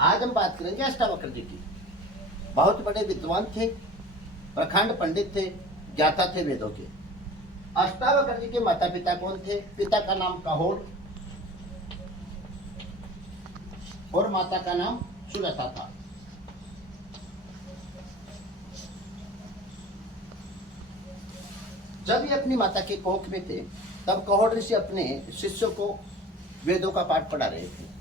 आज हम बात करेंगे अष्टावक्र जी की। बहुत बड़े विद्वान थे, प्रखंड पंडित थे, ज्ञाता थे वेदों के। अष्टावक्र जी के माता पिता कौन थे? पिता का नाम कहोड़ और माता का नाम सुलता था। जब ये अपनी माता के कोख में थे तब कहोड़ ऋषि अपने शिष्यों को वेदों का पाठ पढ़ा रहे थे।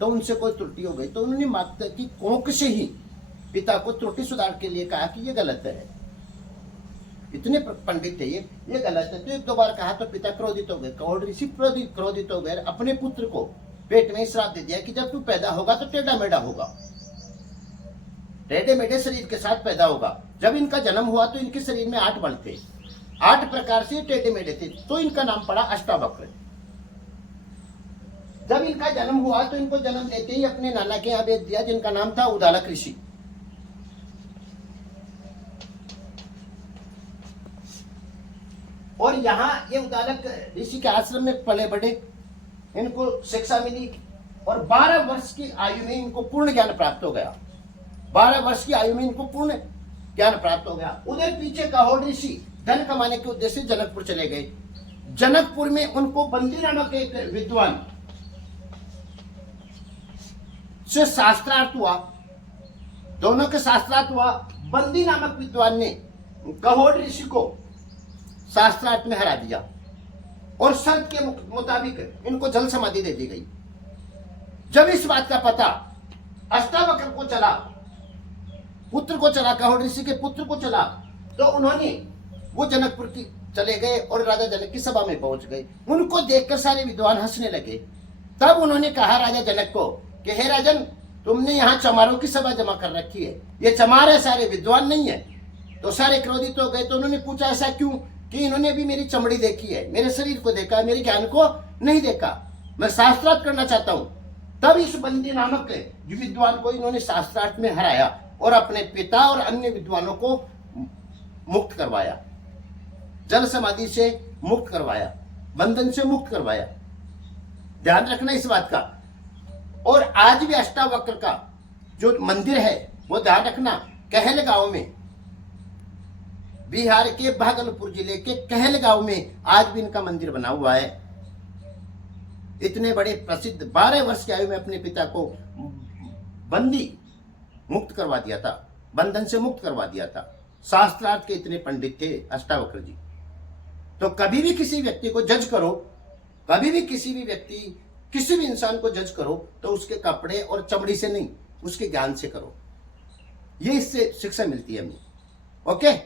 तो उनसे कोई त्रुटि हो गई तो उन्होंने माता की कोख से ही पिता को त्रुटि सुधार के लिए कहा कि ये गलत है। इतने पंडित थे ये गलत है। तो एक दो बार कहा तो पिता क्रोधित हो गए। कहोड़ ऋषि क्रोधित हो गए, अपने पुत्र को पेट में श्राप दे दिया कि जब तू पैदा होगा तो टेढ़ा मेढ़ा होगा, टेढ़े मेढ़े शरीर के साथ पैदा होगा। जब इनका जन्म हुआ तो इनके शरीर में 8 बल थे, 8 प्रकार से टेढ़े मेढ़े थे, तो इनका नाम पड़ा अष्टावक्र। जब इनका जन्म हुआ तो इनको जन्म देते ही अपने नाना के यहाँ भेज दिया जिनका नाम था उदालक ऋषि। और यहाँ ये उदालक ऋषि के आश्रम में पले बढ़े, इनको शिक्षा मिली और 12 वर्ष की आयु में इनको पूर्ण ज्ञान प्राप्त हो गया। 12 वर्ष की आयु में इनको पूर्ण ज्ञान प्राप्त हो गया। उधर पीछे कहोड़ ऋषि धन कमाने के उद्देश्य से जनकपुर चले गए। जनकपुर में उनको बंदी नामक एक विद्वान से शास्त्रार्थ हुआ, दोनों के शास्त्रार्थ हुआ। बंदी नामक विद्वान ने कहोड़ ऋषि को शास्त्रार्थ में हरा दिया और शर्त के मुताबिक इनको जल समाधि दे दी गई। जब इस बात का पता अष्टावक्र को चला, पुत्र को चला, कहोड़ ऋषि के पुत्र को चला, तो उन्होंने वो जनकपुर की चले गए और राजा जनक की सभा में पहुंच गए। उनको देखकर सारे विद्वान हंसने लगे। तब उन्होंने कहा राजा जनक को कि हे राजन, तुमने यहाँ चमारों की सभा जमा कर रखी है, ये चमार है, सारे विद्वान नहीं है। तो सारे क्रोधित हो गए। तो उन्होंने पूछा ऐसा क्यों? कि इन्होंने भी मेरी चमड़ी देखी है, मेरे शरीर को देखा, मेरे ज्ञान को नहीं देखा, मैं शास्त्रार्थ करना चाहता हूं। तब इस बंदी नामक विद्वान को इन्होंने शास्त्रार्थ में हराया और अपने पिता और अन्य विद्वानों को मुक्त करवाया, जल समाधि से मुक्त करवाया, बंधन से मुक्त करवाया। ध्यान रखना इस बात का। और आज भी अष्टावक्र का जो मंदिर है वो ध्यान रखना, कहल गांव में, बिहार के भागलपुर जिले के कहल गांव में आज भी इनका मंदिर बना हुआ है। इतने बड़े प्रसिद्ध 12 वर्ष की आयु में अपने पिता को बंदी मुक्त करवा दिया था, बंधन से मुक्त करवा दिया था। शास्त्रार्थ के इतने पंडित थे अष्टावक्र जी। तो कभी भी किसी व्यक्ति को जज करो, कभी भी किसी भी इंसान को जज करो तो उसके कपड़े और चमड़ी से नहीं, उसके ज्ञान से करो। ये इससे शिक्षा मिलती है हमें। ओके।